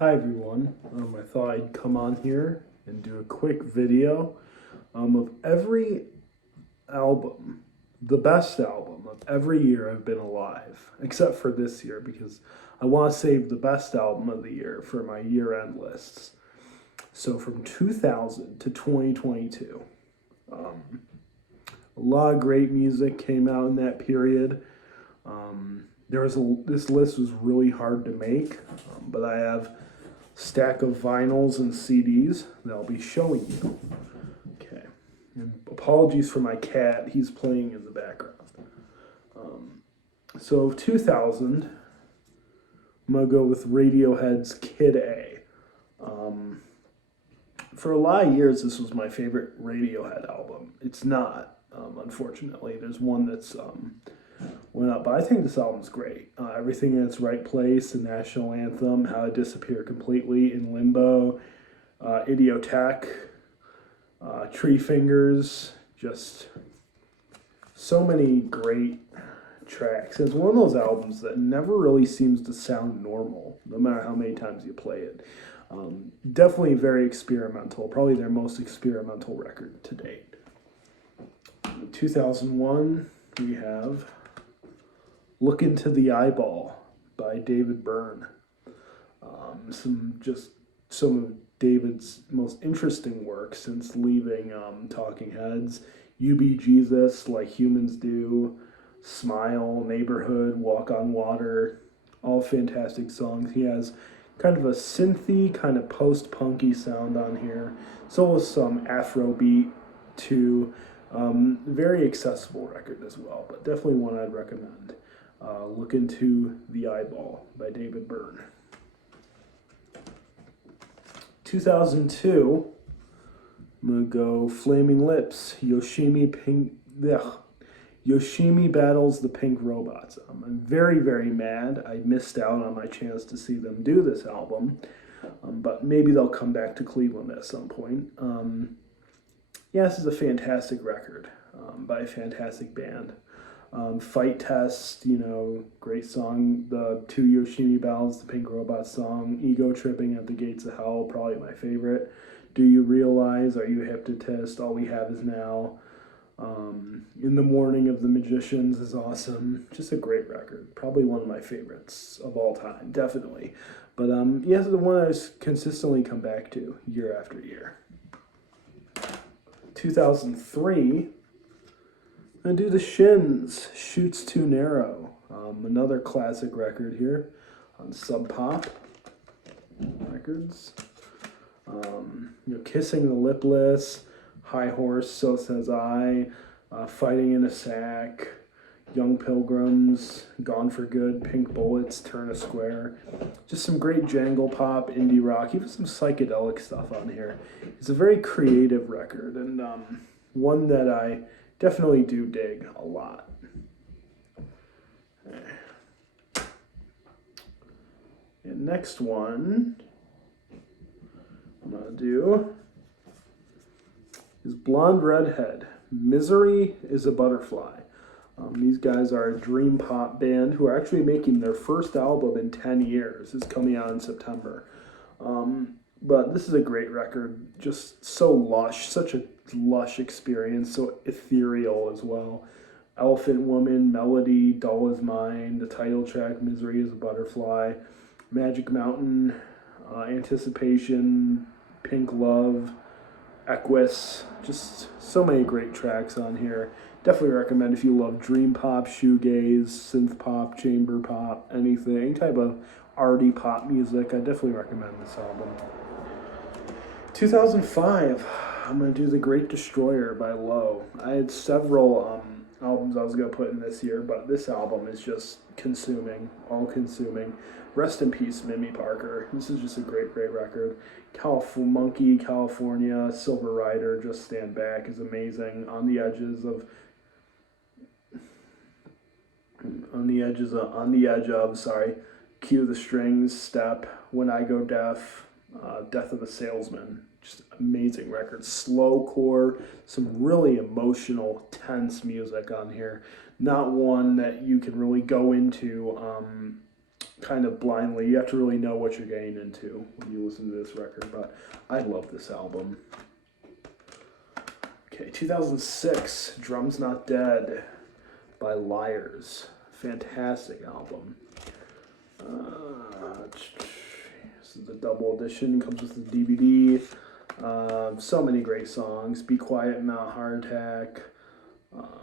Hi everyone. I thought I'd come on here and do a quick video of every album, the best album of every year I've been alive, except for this year because I want to save the best album of the year for my year-end lists. So from 2000 to 2022, a lot of great music came out in that period. This list was really hard to make, but I have stack of vinyls and CDs that I'll be showing you. Okay. And apologies for my cat, he's playing in the background. So 2000, I'm going to go with Radiohead's Kid A. For a lot of years, this was my favorite Radiohead album. It's not, unfortunately. There's one that's went up, but I think this album's great. Everything in its right place, the national anthem, How to Disappear Completely, In Limbo, Idiotech, Tree Fingers, just so many great tracks. It's one of those albums that never really seems to sound normal, no matter how many times you play it. Definitely very experimental, probably their most experimental record to date. In 2001, we have Look Into the Eyeball by David Byrne. Some of David's most interesting work since leaving Talking Heads. You Be Jesus, Like Humans Do, Smile, Neighborhood, Walk on Water, all fantastic songs. He has kind of a synthy, kind of post-punky sound on here. So with some Afrobeat too. Very accessible record as well, but definitely one I'd recommend. Look Into the Eyeball by David Byrne. 2002, I'm gonna go Flaming Lips. Yoshimi battles the Pink Robots. I'm very, very mad. I missed out on my chance to see them do this album, but maybe they'll come back to Cleveland at some point. Yeah, this is a fantastic record by a fantastic band. Fight Test, great song. The two Yoshimi battles, the Pink Robot song. Ego Tripping at the Gates of Hell, probably my favorite. Do You Realize? Are You Hypnotist? All We Have Is Now. In the Morning of the Magicians is awesome. Just a great record. Probably one of my favorites of all time, definitely. But yeah, it's the one I consistently come back to year after year. 2003, I'm going to do the Shins, Shoots Too Narrow. Another classic record here on Sub Pop Records. Kissing the Lipless, High Horse, So Says I, Fighting in a Sack, Young Pilgrims, Gone for Good, Pink Bullets, Turn a Square. Just some great jangle pop, indie rock, even some psychedelic stuff on here. It's a very creative record and one that I definitely do dig a lot. And next one I'm going to do is Blonde Redhead, Misery is a Butterfly. These guys are a dream pop band who are actually making their first album in 10 years. It's coming out in September. But this is a great record, just so lush, such a lush experience, so ethereal as well. Elephant Woman, Melody, Dull as Mine, the title track, Misery is a Butterfly, Magic Mountain, Anticipation, Pink Love, Equus, just so many great tracks on here. Definitely recommend if you love dream pop, shoegaze, synth pop, chamber pop, anything, any type of arty pop music. I definitely recommend this album. 2005, I'm going to do The Great Destroyer by Low. I had several albums I was going to put in this year, but this album is just consuming, all consuming. Rest in peace, Mimi Parker. This is just a great, great record. Monkey, California, Silver Rider, Just Stand Back is amazing. On the edge of, Cue the Strings, Step, When I Go Deaf, Death of a Salesman. Just amazing record. Slowcore, some really emotional, tense music on here. Not one that you can really go into kind of blindly. You have to really know what you're getting into when you listen to this record, but I love this album. Okay, 2006, Drums Not Dead by Liars. Fantastic album. This is the double edition, comes with the DVD. So many great songs. Be Quiet, Mount Heart Attack.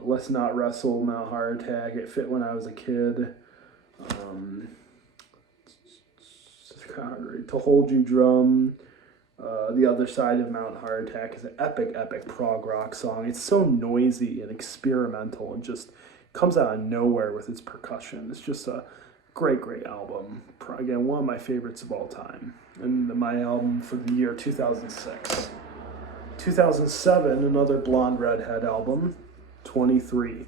Let's Not Wrestle, Mount Heart Attack. It Fit When I Was a Kid. To Hold You Drum. The Other Side of Mount Heart Attack is an epic, epic prog rock song. It's so noisy and experimental and just comes out of nowhere with its percussion. It's just a great, great album. Again, one of my favorites of all time. And my album for the year 2006. 2007, another Blonde Redhead album, 23.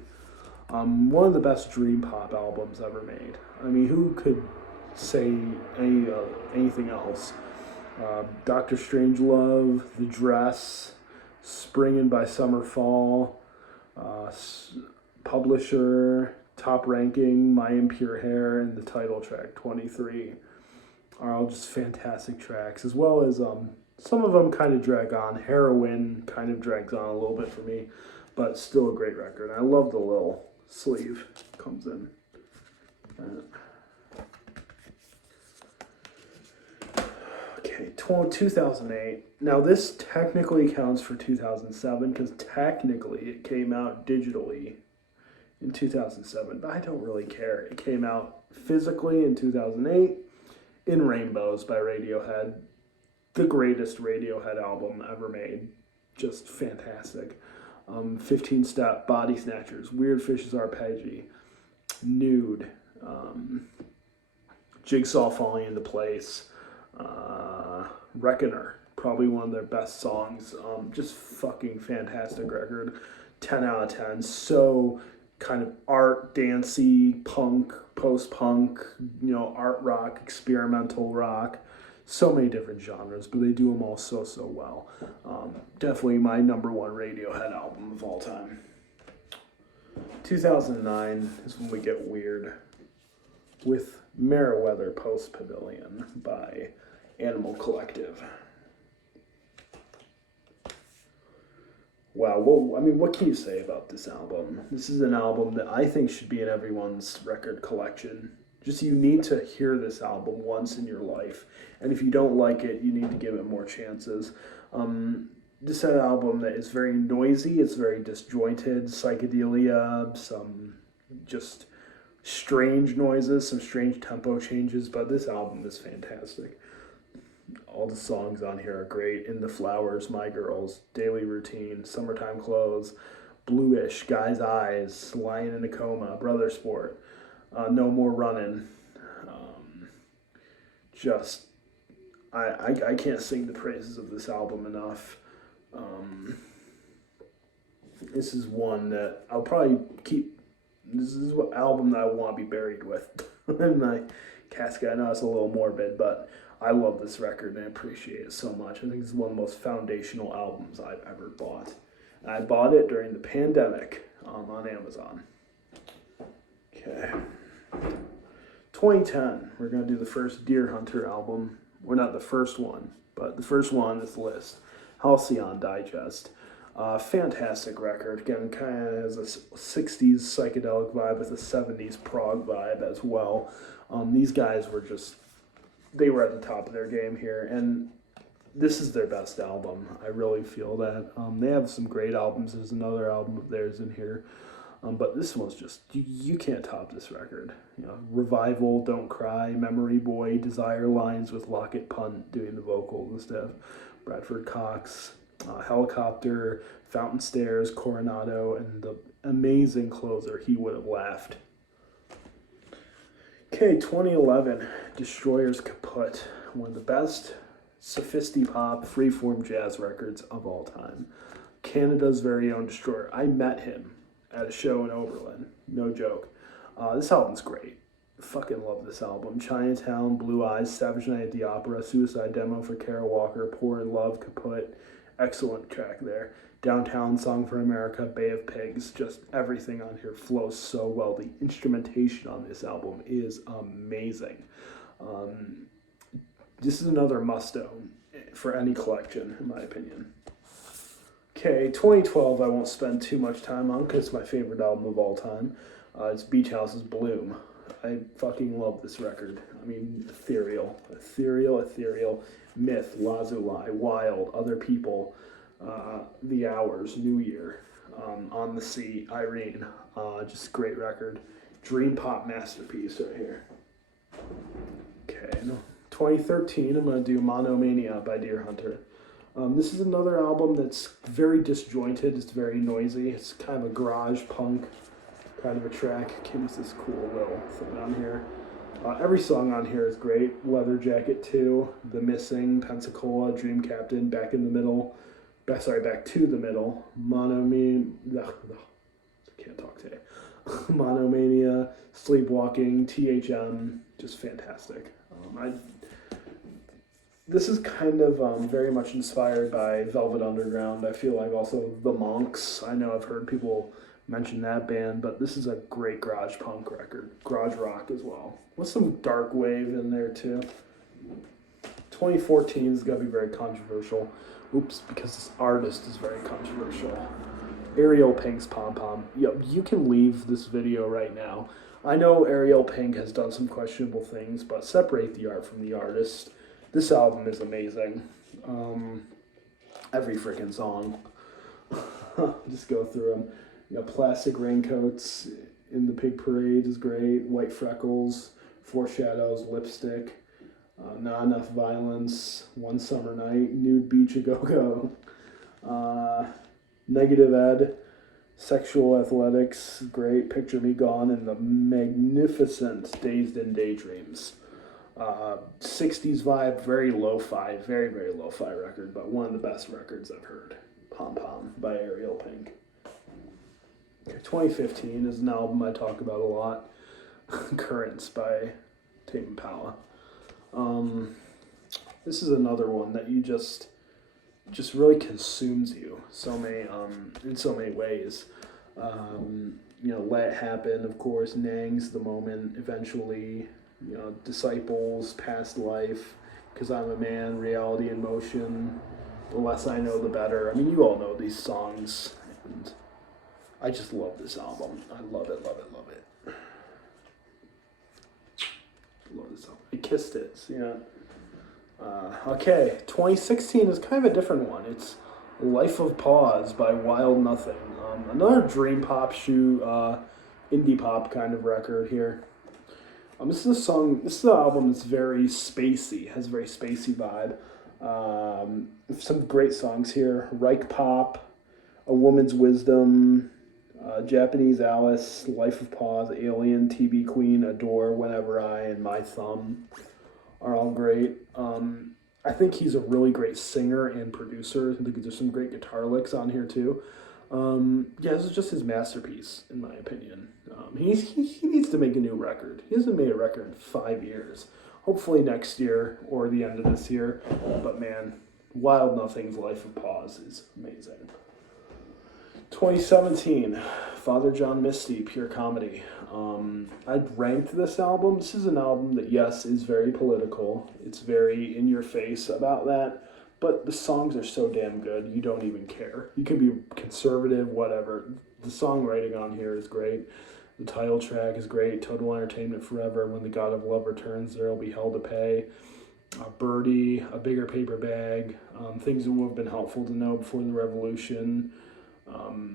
One of the best dream pop albums ever made. I mean, who could say anything else? Dr. Strangelove, The Dress, Springin' by Summer Fall, Publisher, Top Ranking, My Impure Hair, and the title track, 23, are all just fantastic tracks, as well as some of them kind of drag on. Heroin kind of drags on a little bit for me, but still a great record. I love the little sleeve comes in. Okay, 2008. Now this technically counts for 2007 because technically it came out digitally in 2007, but I don't really care. It came out physically in 2008 in Rainbows by Radiohead. The greatest Radiohead album ever made. Just fantastic. 15 Step, Body Snatchers, Weird Fish's Arpeggi, Nude, Jigsaw Falling Into Place, Reckoner, probably one of their best songs. Just fucking fantastic record. 10 out of 10. So kind of art, dancey, punk, post-punk, art rock, experimental rock. So many different genres, but they do them all so well. Definitely my number one Radiohead album of all time. 2009 is when we get weird with Merriweather Post Pavilion by Animal Collective. Wow, what can you say about this album? This is an album that I think should be in everyone's record collection. Just you need to hear this album once in your life. And if you don't like it, you need to give it more chances. This is an album that is very noisy, it's very disjointed, psychedelia, some just strange noises, some strange tempo changes, but this album is fantastic. All the songs on here are great. In the Flowers, My Girls, Daily Routine, Summertime Clothes, Bluish, Guy's Eyes, Lion in a Coma, Brother Sport, No More Running. I can't sing the praises of this album enough. This is one that I'll probably keep. This is what album that I want to be buried with in my casket. I know it's a little morbid, but I love this record and I appreciate it so much. I think it's one of the most foundational albums I've ever bought. And I bought it during the pandemic on Amazon. Okay. 2010, we're going to do the first Deer Hunter album. Well, not the first one, but the first one on this list. Halcyon Digest. Fantastic record. Again, kind of has a 60s psychedelic vibe with a 70s prog vibe as well. These guys were they were at the top of their game here, and this is their best album. I really feel that. They have some great albums. There's another album of theirs in here. But this one's just, you can't top this record. Revival, Don't Cry, Memory Boy, Desire Lines with Lockett Punt doing the vocals and stuff. Bradford Cox, Helicopter, Fountain Stairs, Coronado, and the amazing closer, He Would Have Laughed. Okay, 2011, Destroyers Kaput, one of the best sophisti-pop, freeform jazz records of all time. Canada's very own Destroyer. I met him at a show in Oberlin. No joke. This album's great. Fucking love this album. Chinatown, Blue Eyes, Savage Night at the Opera, Suicide Demo for Kara Walker, Poor in Love, Kaput, Excellent track there. Downtown Song for America, Bay of Pigs, just everything on here flows so well. The instrumentation on this album is amazing. Um, this is another must-own for any collection, in my opinion. Okay, 2012 I won't spend too much time on because it's my favorite album of all time. It's Beach House's Bloom. I fucking love this record. I mean, ethereal. Myth, Lazuli, Wild, Other People, The Hours, New Year, On the Sea, Irene. Just great record. Dream pop masterpiece right here. Okay, 2013 I'm going to do Monomania by Deerhunter. This is another album that's very disjointed. It's very noisy. It's kind of a garage punk kind of a track. Came with this cool little thing on here. Every song on here is great. Leather Jacket 2, The Missing, Pensacola, Dream Captain, Back in the Middle. Back to the Middle. Can't talk today. Monomania, Sleepwalking, THM, just fantastic. This is kind of very much inspired by Velvet Underground. I feel like also The Monks. I know I've heard people mention that band, but this is a great garage punk record. Garage rock as well. With some dark wave in there too. 2014 is going to be very controversial. Oops, because this artist is very controversial. Ariel Pink's Pom Pom. You can leave this video right now. I know Ariel Pink has done some questionable things, but separate the art from the artist. This album is amazing. Every freaking song. Just go through them. Plastic Raincoats, In the Pig Parade is great. White Freckles, Foreshadows, Lipstick, Not Enough Violence, One Summer Night, Nude Beach A Go Go, Negative Ed, Sexual Athletics, great. Picture Me Gone, and the magnificent Dazed and Daydreams. 60s vibe, very lo-fi, very, very lo-fi record, but one of the best records I've heard. Pom Pom by Ariel Pink. 2015 is an album I talk about a lot. Currents by Tame Impala. This is another one that you just really consumes you in so many ways. Let It Happen, of course, Nangs, The Moment, Eventually, Disciples, Past Life, Cause I'm a Man, Reality in Motion, The Less I Know, The Better. I mean, you all know these songs, and I just love this album. I love it. Love this album. I kissed it. So okay, 2016 is kind of a different one. It's Life of Pause by Wild Nothing. Another dream pop indie pop kind of record here. This is an album that's very spacey, has a very spacey vibe. Some great songs here. Reich Pop, A Woman's Wisdom, Japanese Alice, Life of Pause, Alien, TB Queen, Adore, Whenever I, and My Thumb are all great. I think he's a really great singer and producer. I think there's some great guitar licks on here too. This is just his masterpiece, in my opinion. He needs to make a new record. He hasn't made a record in 5 years. Hopefully next year or the end of this year. But man, Wild Nothing's Life of Pause is amazing. 2017, Father John Misty, Pure Comedy. I'd ranked this album. This is an album that, yes, is very political. It's very in your face about that. But the songs are so damn good, you don't even care. You can be conservative, whatever. The songwriting on here is great. The title track is great. Total Entertainment Forever. When the God of Love returns, there will be hell to pay. Birdie, A Bigger Paper Bag. Things that would have been helpful to know before the revolution.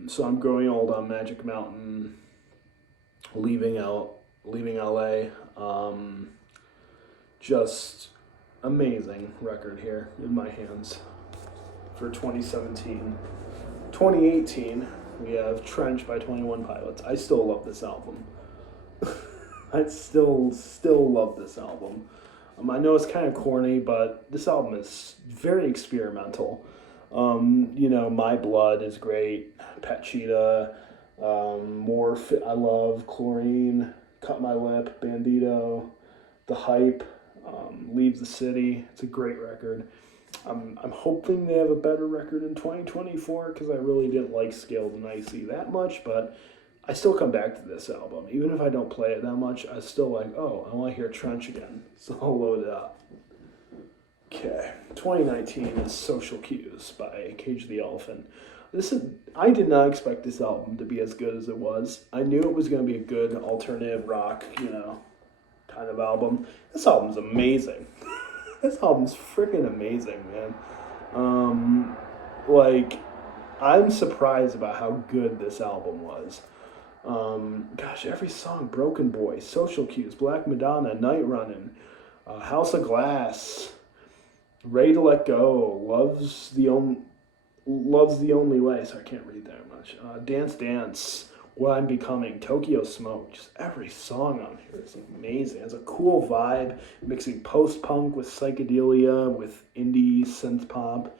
So I'm Growing Old on Magic Mountain. Leaving LA. Just amazing record here in my hands for 2017. 2018, we have Trench by 21 Pilots. I still love this album. I still love this album. I know it's kind of corny, but this album is very experimental. My Blood is great. Pet Cheetah, Morph, I love. Chlorine, Cut My Lip, Bandito, The Hype, Leave the City. It's a great record. I'm hoping they have a better record in 2024 because I really didn't like Scaled and Icy that much, but I still come back to this album. Even if I don't play it that much, I still like, oh, I want to hear Trench again. So I'll load it up. Okay, 2019 is Social Cues by Cage the Elephant. I did not expect this album to be as good as it was. I knew it was going to be a good alternative rock, kind of album. This album's amazing. This album's freaking amazing, man. Like, I'm surprised about how good this album was. Gosh, every song, Broken Boy, Social Cues, Black Madonna, Night Running, House of Glass, Ready to Let Go, Love's the Only Way, so I can't read that much. Dance Dance, What I'm Becoming, Tokyo Smoke, just every song on here is amazing. It has a cool vibe, mixing post-punk with psychedelia, with indie synth pop.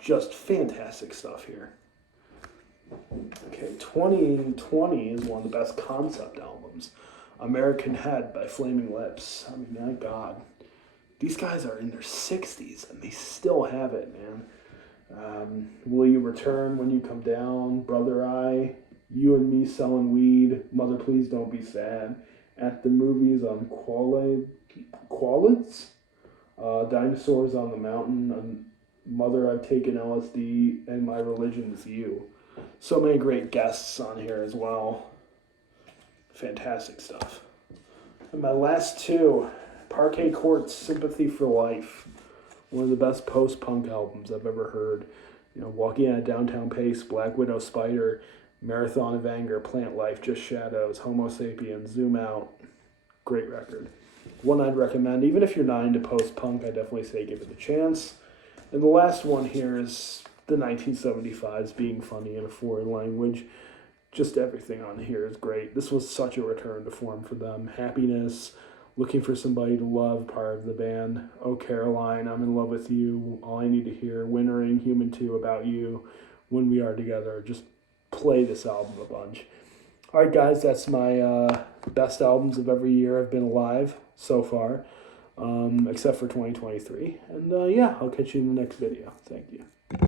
Just fantastic stuff here. Okay, 2020 is one of the best concept albums. American Head by Flaming Lips. I mean, my God. These guys are in their 60s and they still have it, man. Will You Return When You Come Down, Brother Eye, You and Me Selling Weed, Mother Please Don't Be Sad, At the Movies on Qualids, Dinosaurs on the Mountain, Mother I've Taken LSD, and My Religion Is You. So many great guests on here as well. Fantastic stuff. And my last two, Parquet Court's Sympathy for Life. One of the best post-punk albums I've ever heard. Walking at a Downtown Pace, Black Widow Spider, Marathon of Anger, Plant Life, Just Shadows, Homo Sapiens, Zoom Out. Great record. One I'd recommend. Even if you're not into post-punk, I definitely say give it a chance. And the last one here is the 1975s, Being Funny in a Foreign Language. Just everything on here is great. This was such a return to form for them. Happiness, Looking for Somebody to Love, part of the band. Oh Caroline, I'm in Love with You, All I Need to Hear, Wintering, Human 2, About You, When We Are Together. Just play this album a bunch. All right, guys, that's my best albums of every year I've been alive so far, except for 2023. And yeah, I'll catch you in the next video. Thank you.